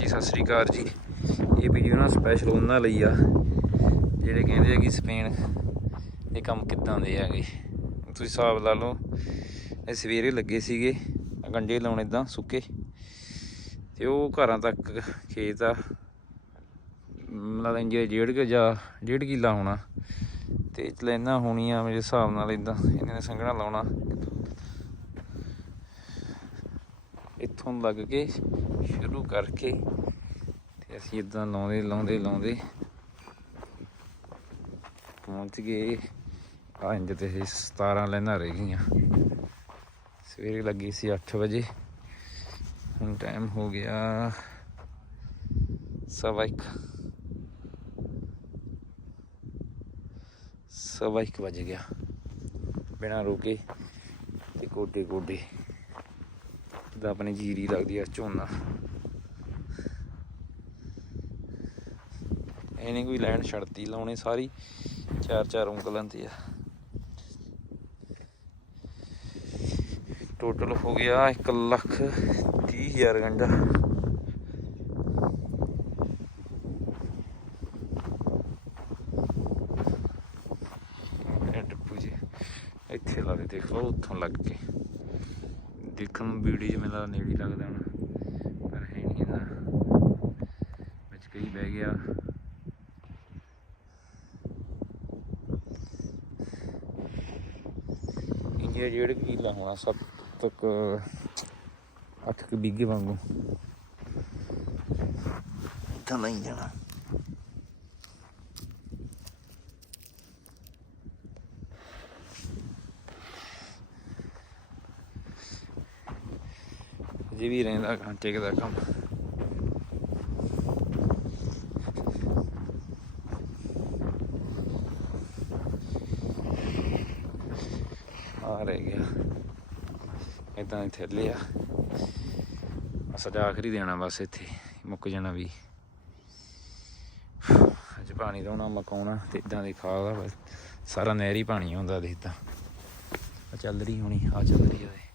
ਜੀ ਸਤਿ ਸ੍ਰੀ ਅਕਾਲ ਜੀ। ਇਹ ਵੀਡੀਓ ਨਾ ਸਪੈਸ਼ਲ ਉਹਨਾਂ ਲਈ ਆ, ਜਿਹੜੇ ਕਹਿੰਦੇ ਆ ਕਿ ਸਪੇਨ ਦੇ ਕੰਮ ਕਿੱਦਾਂ ਦੇ ਹੈਗੇ। ਤੁਸੀਂ ਹਿਸਾਬ ਲਾ ਲਓ, ਇਹ ਸਵੇਰੇ ਲੱਗੇ ਸੀਗੇ ਆਹ ਗੰਡੇ ਲਾਉਣ ਇਦਾਂ ਸੁੱਕੇ। ਤੇ ਉਹ ਘਰਾਂ ਤੱਕ ਖੇਤ ਆ। ਮਤਲਬ ਇੰਜੇ ਡੇਢ ਕੁ ਜਾਂ ਡੇਢ ਕਿੱਲਾ ਹੋਣਾ। ਤੇ ਲੈਣਾ ਆ, ਮੇਰੇ ਹਿਸਾਬ ਨਾਲ ਇਦਾਂ ਇਹਨਾਂ ਨੇ ਸੰਘਣਾ ਲਾਉਣਾ। ਇੱਥੋਂ ਲੱਗ ਕੇ ਸ਼ੁਰੂ ਕਰਕੇ ਤੇ ਅਸੀਂ ਇਦਾਂ ਲਾਉਂਦੇ ਲਾਉਂਦੇ ਲਾਉਂਦੇ ਪਹੁੰਚ ਗਏ। ਆ ਇੰਜ ਤੇ ਇਹ 17 ਲੈਣਾ ਰਹਿ ਗਈਆਂ। ਸਵੇਰੇ ਲੱਗੀ ਸੀ 8 ਵਜੇ। ਹੁਣ ਟਾਈਮ ਹੋ ਗਿਆ ਸਵਾ ਇੱਕ। ਸਵਾ ਇੱਕ ਵਜ ਗਿਆ। ਬਿਨਾਂ ਰੁਕੇ ਤੇ ਕੋਡੇ ਕੋਡੇ ਦਾ ਆਪਣੀ ਜੀਰੀ ਲੱਗਦੀ ਆ ਝੋਨਾ। ਇਹਨੇ ਕੋਈ ਲੈਣ ਛੜਤੀ ਲਾਉਣੇ ਸਾਰੀ, ਚਾਰ ਚਾਰ ਉਂਗਲਾਂ ਤੇ ਆ। ਟੋਟਲ ਹੋ ਗਿਆ 1 ਲੱਖ 30 ਹਜ਼ਾਰ ਗੰਡਾ। ਇਹ ਟੱਪੂ ਇੱਥੇ ਲਾ ਦੇ ਦੇਖ ਲਓ ਉੱਥੋਂ ਲੱਗ ਕੇ। ਦੇਖਣ ਨੂੰ ਵੀਡੀਓ ਜਿਵੇਂ ਲੱਗਦਾ ਨੇੜੇ ਲੱਗਦਾ ਹੁਣ, ਪਰ ਹੈ ਨਹੀਂ ਇਹਦਾ ਵਿੱਚ ਕਈ ਬਹਿ ਗਿਆ। ਇੰਜੇ ਡੇਢ ਕੁ ਹੋਣਾ ਸਭ ਤੱਕ 8 ਕਿ ਬਿੱਗੇ ਵਾਂਗੂ। ਤਾਂ ਨਹੀਂ ਜਾਣਾ। ਅਜੇ ਵੀ ਰਹਿੰਦਾ ਘੰਟੇ ਦਾ ਕੰਮ। ਆ ਰਹਿ ਗਿਆ। ਇਦਾਂ ਇੱਥੇ ਲਿਆ ਸਜਾ ਆਖਰੀ ਦੇਣਾ ਬਸ ਇੱਥੇ, ਮੁੱਕ ਜਾਣਾ ਵੀ। ਅੱਜ ਪਾਣੀ ਦੋਣਾ ਮਕਾਉਣਾ ਤੇ ਇਦਾਂ ਦੀ ਖਾਦਾ ਬਸ। ਸਾਰਾ ਨਹਿਰੀ ਪਾਣੀ ਆਉਂਦਾ ਦੇਖਦਾ ਚੱਲ ਰਹੀ ਹੋਣੀ, ਆ ਚੱਲ ਰਹੀ ਆ।